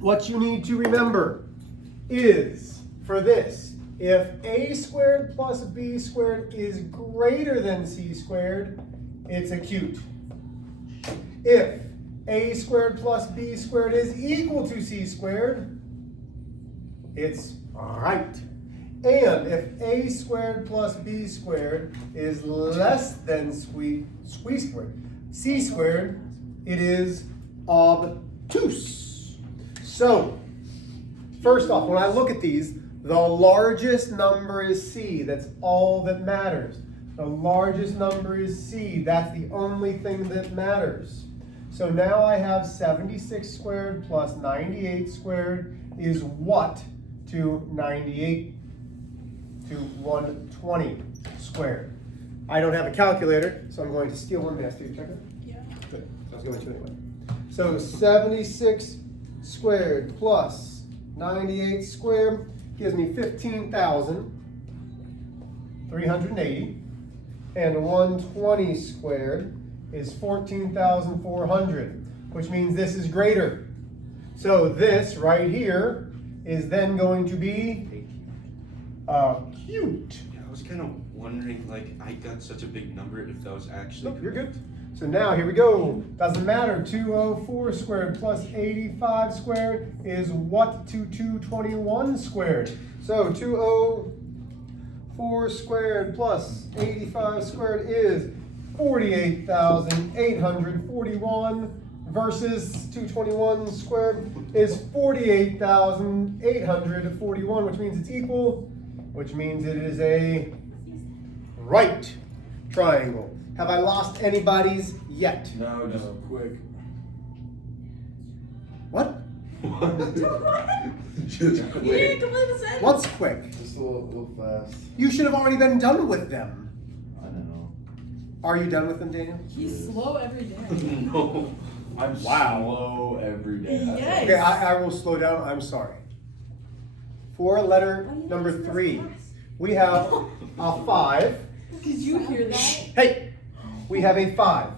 what you need to remember is, for this, if a squared plus b squared is greater than c squared, it's acute. If a squared plus b squared is equal to c squared, it's right. And if a squared plus b squared is less than c squared, it is obtuse. So, first off, when I look at these, the largest number is c. That's all that matters. The largest number is c. That's the only thing that matters. So now I have 76 squared plus 98 squared is what to 98 to 120 squared. I don't have a calculator, so I'm going to steal one. May I steal your checker? Yeah. Good. I was going to anyway. So 76 squared plus 98 squared gives me 15,380. And 120 squared is 14,400, which means this is greater. So this right here is then going to be acute. Yeah, I was kind of wondering, like, I got such a big number if that was actually. Nope, you're good. So now here we go. Doesn't matter. 204 squared plus 85 squared is what to 221 squared? So 204 squared plus 85 squared is 48,841 versus 221 squared is 48,841, which means it's equal, which means it is a right triangle. Have I lost anybody's yet? No, just quick. What? Just You quick. didn't complete the sentence. What's quick? Just a little fast. You should have already been done with them. I don't know. Are you done with them, Daniel? He's slow every day. No. I'm slow every day. That's Yes. Okay, I will slow down. I'm sorry. For letter number 3, we have a 5. Did you hear that? Hey, we have a 5.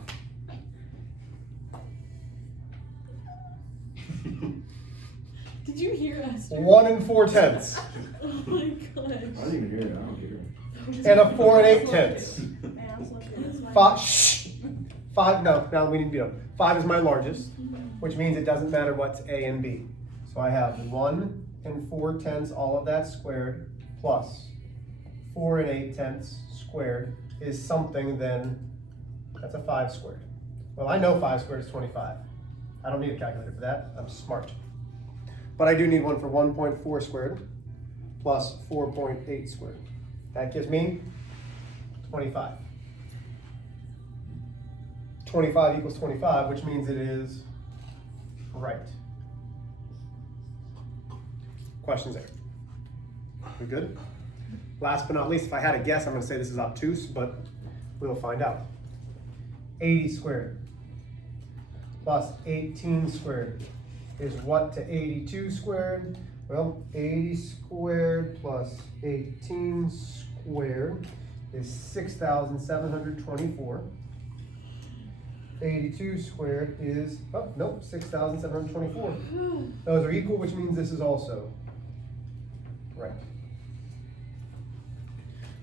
Did you hear Esther? 1 4/10. Oh my gosh. I didn't even hear it. I don't care. And a 4 8/10. Man, I'm looking. 5. Shh. 5. No, we need to be done. 5 is my largest, which means it doesn't matter what's A and B. So I have 1 4/10, all of that squared, plus 4 8/10 squared is something then, that's a 5 squared. Well, I know 5 squared is 25. I don't need a calculator for that. I'm smart. But I do need one for 1.4 squared plus 4.8 squared. That gives me 25. 25 equals 25, which means it is right. Questions there? We good? Last but not least, if I had a guess, I'm going to say this is obtuse, but we'll find out. 80 squared plus 18 squared is what to 82 squared? Well, 80 squared plus 18 squared is 6,724. 82 squared is, 6,724. Those are equal, which means this is also right.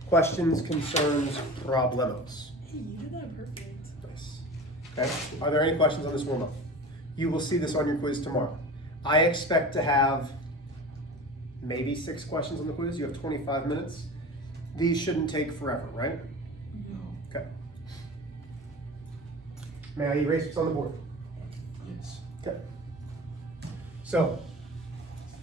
Questions, concerns, problemos? Hey, you did that perfect. Nice. Okay, are there any questions on this warm-up? You will see this on your quiz tomorrow. I expect to have maybe 6 questions on the quiz. You have 25 minutes. These shouldn't take forever, right? No. Okay. May I erase what's on the board? Yes. Okay. So,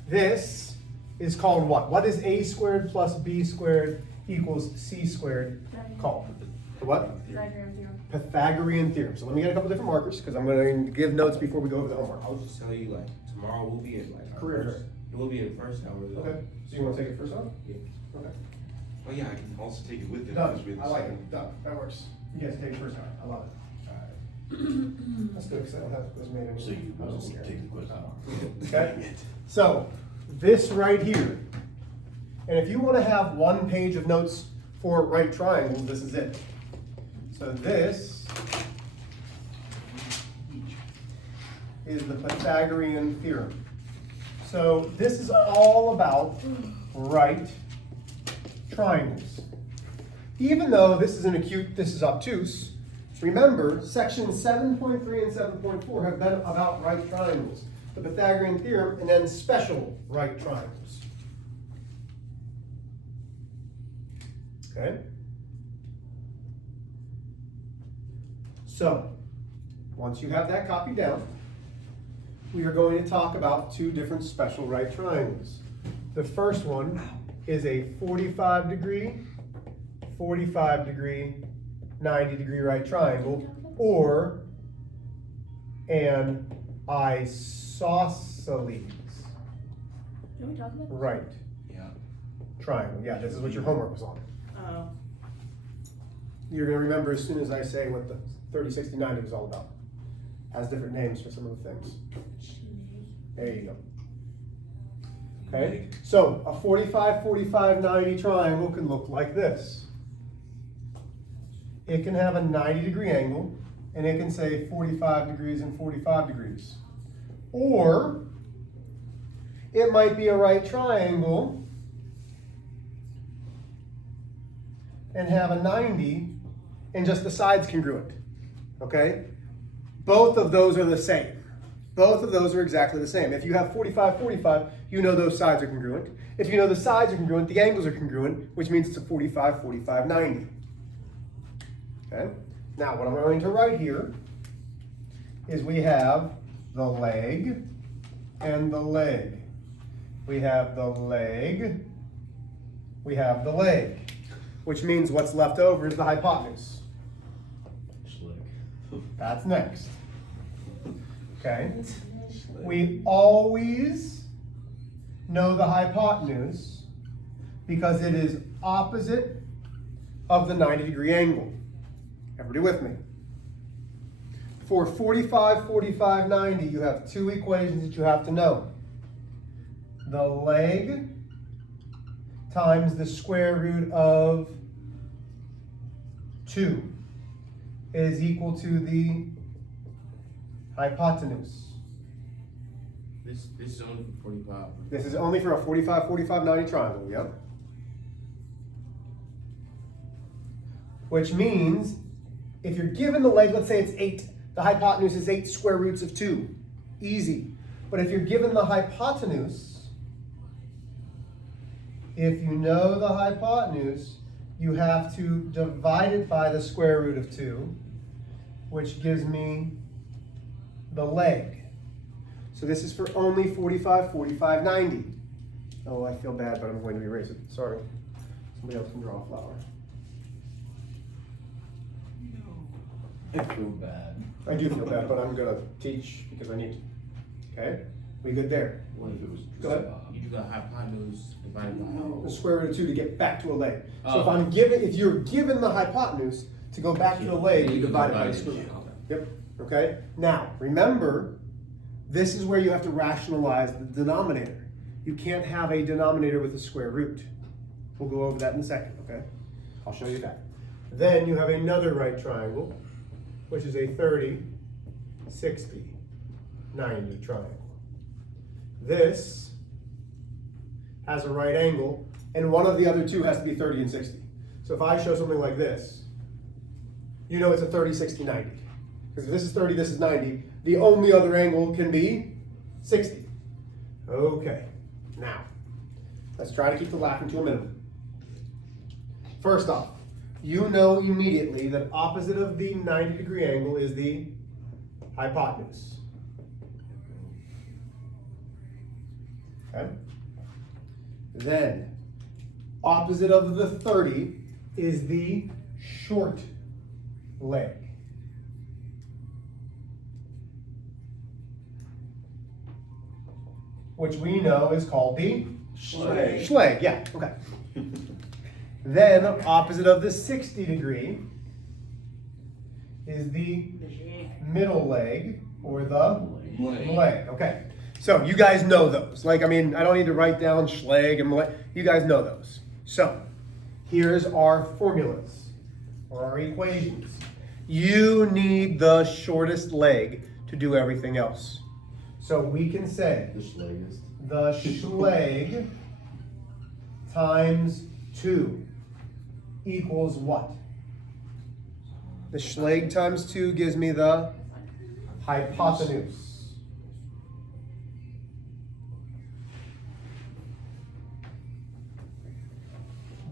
this is called what? What is a squared plus b squared equals c squared called? The what? Pythagorean theorem. So let me get a couple different markers because I'm going to give notes before we go over the homework. I'll just tell you, like, tomorrow we'll be at, like, our Career. first. It will be at first hour, though. Okay. So you want to take it first off? Yeah. Okay. Oh, yeah, I can also take it with them. Done. because we're the I like same. it. Done. That works. You guys take it first off. I love it. All right. That's good because I don't have this made anymore. So you I was will just scared. take the question. Okay. So this right here, and if you want to have 1 page of notes for right triangles, this is it. So this is the Pythagorean theorem. So this is all about right triangles. Even though this is this is obtuse, remember sections 7.3 and 7.4 have been about right triangles, the Pythagorean theorem, and then special right triangles. Okay? So, once you have that copied down, we are going to talk about two different special right triangles. The first one is a 45 degree, 45 degree, 90 degree right triangle, or an isosceles Can we talk about this? right Yeah. triangle. Yeah, this is what your homework was on. Oh. You're going to remember as soon as I say what the 30, 60, 90 was all about. Has different names for some of the things. There you go. Okay, so a 45, 45, 90 triangle can look like this. It can have a 90 degree angle, and it can say 45 degrees and 45 degrees. Or it might be a right triangle and have a 90 and just the sides congruent. Okay? Both of those are the same. Both of those are exactly the same. If you have 45, 45, you know those sides are congruent. If you know the sides are congruent, the angles are congruent, which means it's a 45, 45, 90. Okay? Now, what I'm going to write here is we have the leg and the leg. We have the leg, we have the leg, which means what's left over is the hypotenuse. That's next. Okay? We always know the hypotenuse because it is opposite of the 90 degree angle. Everybody with me? For 45, 45, 90, you have two equations that you have to know. The leg times the square root of 2 is equal to the hypotenuse. This is only for 45. This is only for a 45, 45, 90 triangle, yep. Which means, if you're given the leg, let's say it's 8, the hypotenuse is 8 square roots of 2. Easy. But if you're given the hypotenuse, if you know the hypotenuse, you have to divide it by the square root of 2, which gives me the leg. So this is for only 45, 45, 90. Oh, I feel bad, but I'm going to erase it. Sorry. Somebody else can draw a flower. I feel bad. I do feel bad, but I'm going to teach because I need to. Okay? We good there? What if it was? Go ahead. You do the hypotenuse divided by The square root of 2 to get back to a leg. So Oh. if you're given the hypotenuse to go back to the leg, you divide it by the square root. Yep. Okay? Now, remember, this is where you have to rationalize the denominator. You can't have a denominator with a square root. We'll go over that in a second, okay? I'll show you that. Then you have another right triangle, which is a 30, 60, 90 triangle. This has a right angle, and one of the other two has to be 30 and 60. So if I show something like this, you know it's a 30, 60, 90. Because if this is 30, this is 90, the only other angle can be 60. Okay, now, let's try to keep the laughing to a minimum. First off, you know immediately that opposite of the 90 degree angle is the hypotenuse. Okay? Then, opposite of the 30 is the short leg. Which we know is called the Schleg. Schleg, yeah, okay. Then, opposite of the 60 degree is the middle leg, or the leg, okay. So, you guys know those. Like, I mean, I don't need to write down Schleg and leg. You guys know those. So, here's our formulas, or our equations. You need the shortest leg to do everything else. So we can say The Schlegest. the Schleg times 2 equals what? The Schleg times 2 gives me the hypotenuse.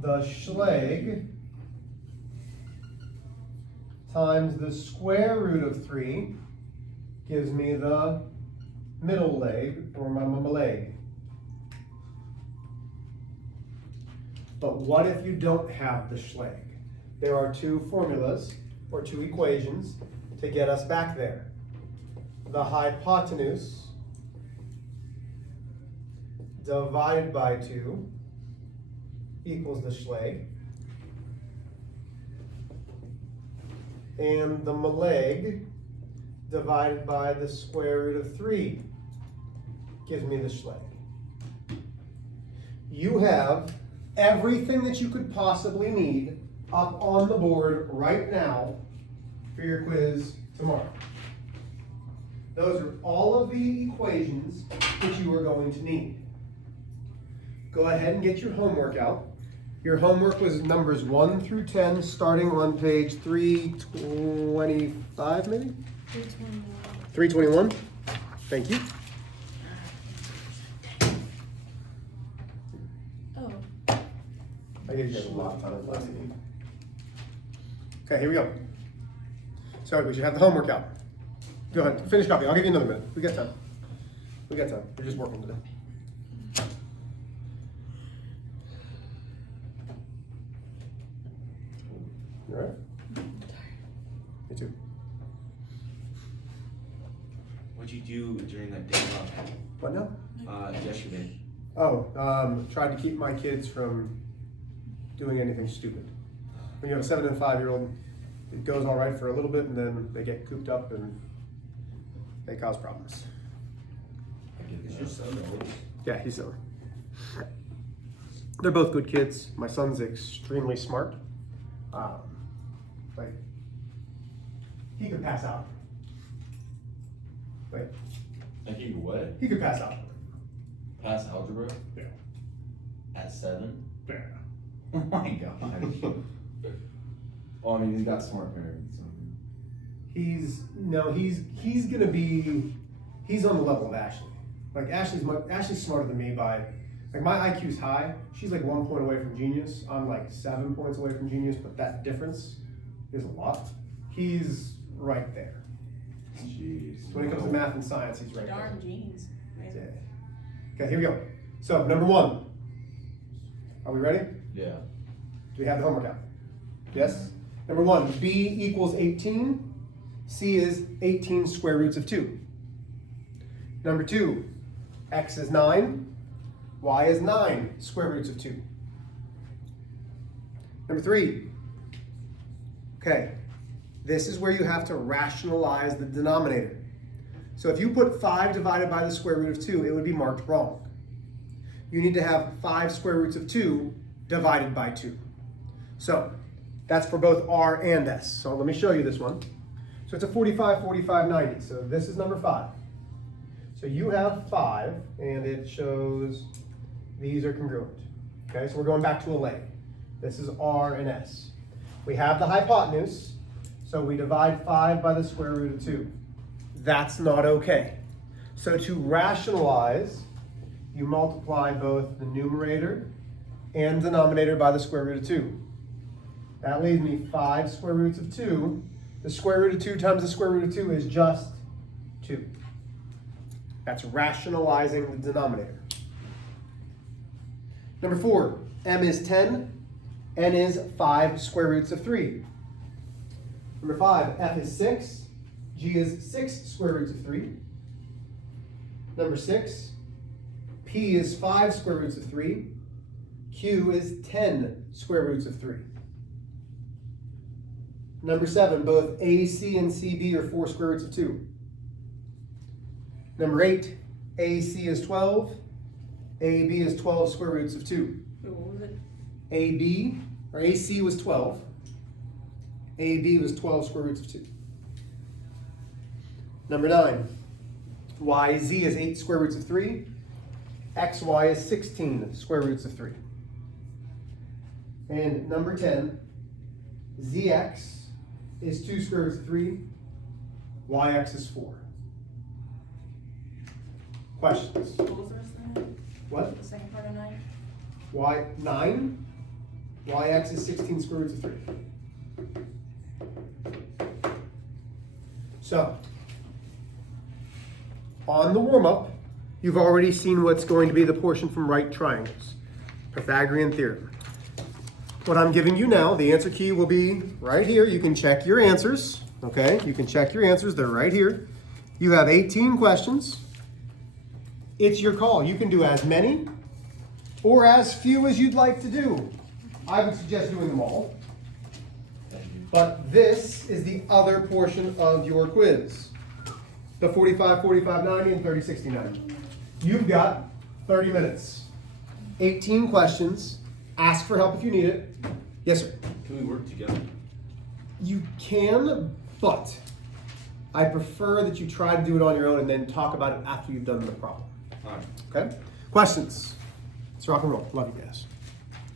The Schleg times the square root of 3 gives me the middle leg, or my leg. But what if you don't have the Schleg? There are 2 formulas, or 2 equations, to get us back there. The hypotenuse divided by 2 equals the Schleg. And the leg divided by the square root of 3 gives me the Schleg. You have everything that you could possibly need up on the board right now for your quiz tomorrow. Those are all of the equations that you are going to need. Go ahead and get your homework out. Your homework was numbers 1 through 10, starting on page 325, maybe? 321. Thank you. Oh. I gave you guys a lot of time last week. Okay, here we go. So we should have the homework out. Go ahead, finish copying. I'll give you another minute. We got time. We got time. We're just working today. You all right? Me too. What'd you do during that day off? What now? Yesterday. Oh, tried to keep my kids from doing anything stupid. When you have a 7 and 5-year-old, it goes all right for a little bit, and then they get cooped up and they cause problems. Is your son old? Yeah, he's silly. They're both good kids. My son's extremely smart. Like, he could pass out. Like, Like you could what? he could pass out. Pass algebra? Yeah. At 7? Yeah. Oh my gosh. Oh, I mean, he's got smart parents. So. He's gonna be, he's on the level of Ashley. Like Ashley's smarter than me by, like my IQ's high. She's like 1 point away from genius. I'm like 7 points away from genius, but that difference is a lot. He's right there. Jeez. When it comes to math and science, he's right Darn there. jeans. Yeah. Okay, here we go. So number 1. Are we ready? Yeah. Do we have the homework out? Yes? Number 1, B equals 18. C is 18 square roots of 2. Number 2, X is 9. Y is 9 square roots of 2. Number 3, okay, this is where you have to rationalize the denominator. So if you put 5 divided by the square root of 2, it would be marked wrong. You need to have 5 square roots of 2 divided by 2. So that's for both R and S. So let me show you this one. So it's a 45, 45, 90. So this is number 5. So you have 5, and it shows these are congruent. Okay, so we're going back to a leg. This is R and S. We have the hypotenuse, so we divide 5 by the square root of 2. That's not okay. So to rationalize, you multiply both the numerator and denominator by the square root of 2. That leaves me 5 square roots of 2. The square root of 2 times the square root of 2 is just 2. That's rationalizing the denominator. Number 4, M is 10, N is 5 square roots of 3. Number 5, F is 6, G is 6 square roots of 3. Number 6, P is 5 square roots of 3, Q is 10 square roots of 3. Number 7, both AC and CB are 4 square roots of 2. Number 8, AC is 12, AB is 12 square roots of 2. Wait, what was it? AC was 12, AB was 12 square roots of 2. Number 9, YZ is 8 square roots of 3. XY is 16 square roots of 3. And number 10, ZX is 2 square roots of 3. YX is 4. Questions? What was the rest of that? What? The second part of 9? Y9, YX is 16 square roots of 3. So, on the warm-up, you've already seen what's going to be the portion from right triangles, Pythagorean theorem. What I'm giving you now, the answer key will be right here. You can check your answers, okay? You can check your answers, they're right here. You have 18 questions. It's your call. You can do as many or as few as you'd like to do. I would suggest doing them all. But this is the other portion of your quiz. The 45, 45, 90, and 30, 60, 90. You've got 30 minutes. 18 questions. Ask for help if you need it. Yes, sir? Can we work together? You can, but I prefer that you try to do it on your own and then talk about it after you've done the problem. Alright. Okay? Questions? Let's rock and roll. Love you guys.